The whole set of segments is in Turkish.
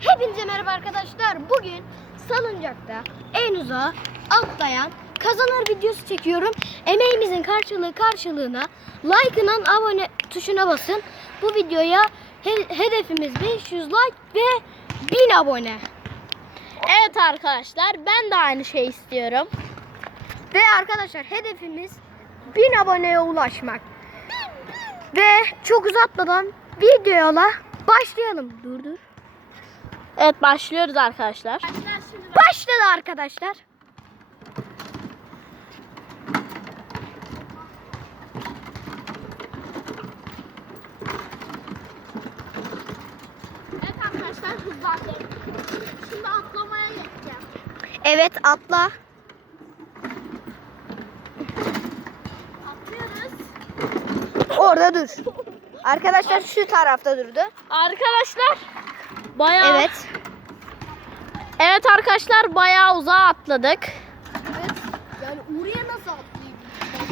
Hepinize merhaba arkadaşlar. Bugün salıncakta en uzağa atlayan kazanır videosu çekiyorum. Emeğimizin karşılığı karşılığına like'ının abone tuşuna basın. Bu videoya he- hedefimiz 500 like ve 1000 abone. Evet arkadaşlar ben de aynı şey istiyorum. Ve arkadaşlar hedefimiz 1000 aboneye ulaşmak. Ve çok uzatmadan videoya başlayalım. Dur dur. Evet başlıyoruz arkadaşlar. Başladı arkadaşlar. Evet arkadaşlar hızlandık. Şimdi atlamaya geçeceğim. Evet atla. Atlıyoruz. Orada dur. Arkadaşlar şu tarafta durdu. Arkadaşlar bayağı Evet. Evet arkadaşlar bayağı uzağa atladık. Yani oraya nasıl atlayayım?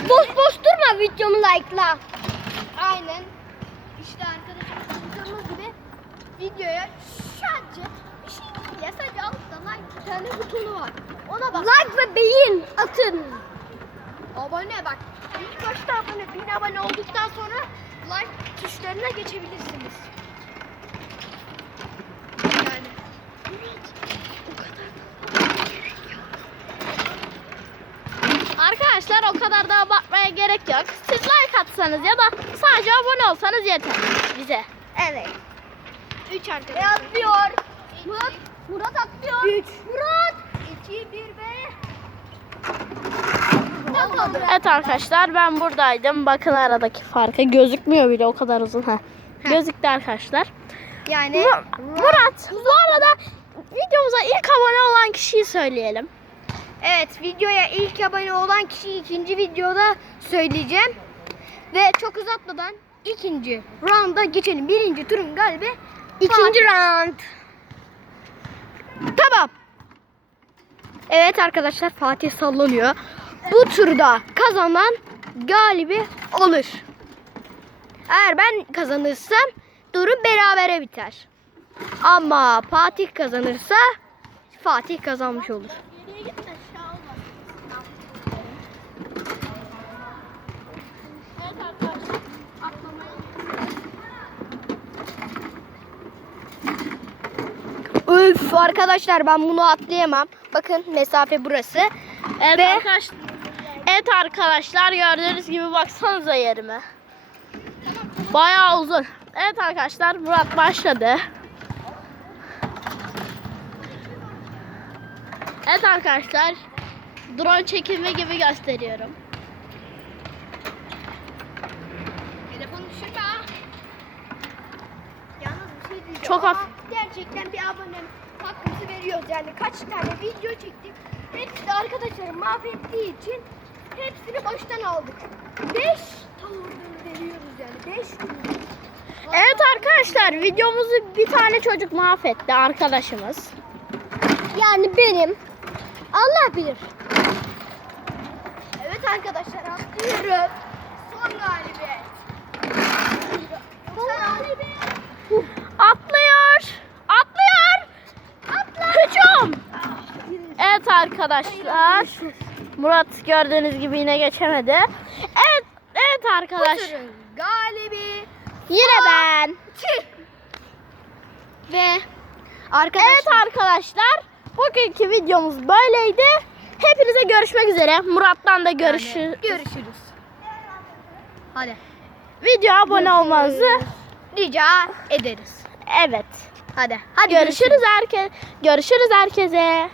Boş boş durma videomu like'la. Aynen. İşte arkadaşlar gördüğünüz gibi videoya sadece bir şey değil ya sadece altta like bir tane butonu var. Ona bak. Like ve beğen atın. Abone bak. İlk başta abone, bin abone olduktan sonra like tuşlarına geçebilirsiniz. Yani. Arkadaşlar o kadar da abartmaya gerek yok. Siz like atsanız ya da sadece abone olsanız yeter bize. Evet. Üç arkadaşlar. Ve atlıyor. Murat, Murat atlıyor. Üç. Murat. İki, bir ve... Evet arkadaşlar ben buradaydım. Bakın aradaki farkı gözükmüyor bile o kadar uzun. Heh. Gözüktü arkadaşlar. Yani... Mu- Murat bu arada videomuza ilk abone olan kişiyi söyleyelim. Evet videoya ilk abone olan kişi ikinci videoda söyleyeceğim. Ve çok uzatmadan ikinci rounda geçelim. Birinci turun galibi ikinci round. Tamam. Evet arkadaşlar Fatih sallanıyor. Bu turda kazanan galibi olur. Eğer ben kazanırsam durum berabere biter. Ama Fatih kazanırsa Fatih kazanmış olur. Üf arkadaşlar ben bunu atlayamam. Bakın mesafe burası. Evet, Ve- arkadaş, evet arkadaşlar gördüğünüz gibi baksanıza yerime. Bayağı uzun. Evet arkadaşlar Murat başladı. Evet arkadaşlar drone çekimi gibi gösteriyorum. Telefonu düşürme ha. Yalnız bir şey diyeceğim. Çok hafif. Gerçekten bir abone hakkımızı veriyoruz. Yani kaç tane video çektik. Hepsi de arkadaşlarım mahvettiği için hepsini baştan aldık. 5 tavırları veriyoruz yani. 5 Evet arkadaşlar videomuzu bir tane çocuk mahvetti arkadaşımız. Yani benim. Allah bilir. Evet arkadaşlar atlıyorum. Evet arkadaşlar. Murat gördüğünüz gibi yine geçemedi. Evet, evet arkadaş. Galibi Yine ben. ve arkadaşlar Evet arkadaşlar. Bugünkü videomuz böyleydi. Hepinize görüşmek üzere. Murat'tan da görüşürüz. görüşürüz. Hadi. Video abone olmanızı Rica ederiz. evet. Hadi. Hadi Görüşürüz herkes. Görüşürüz herkese.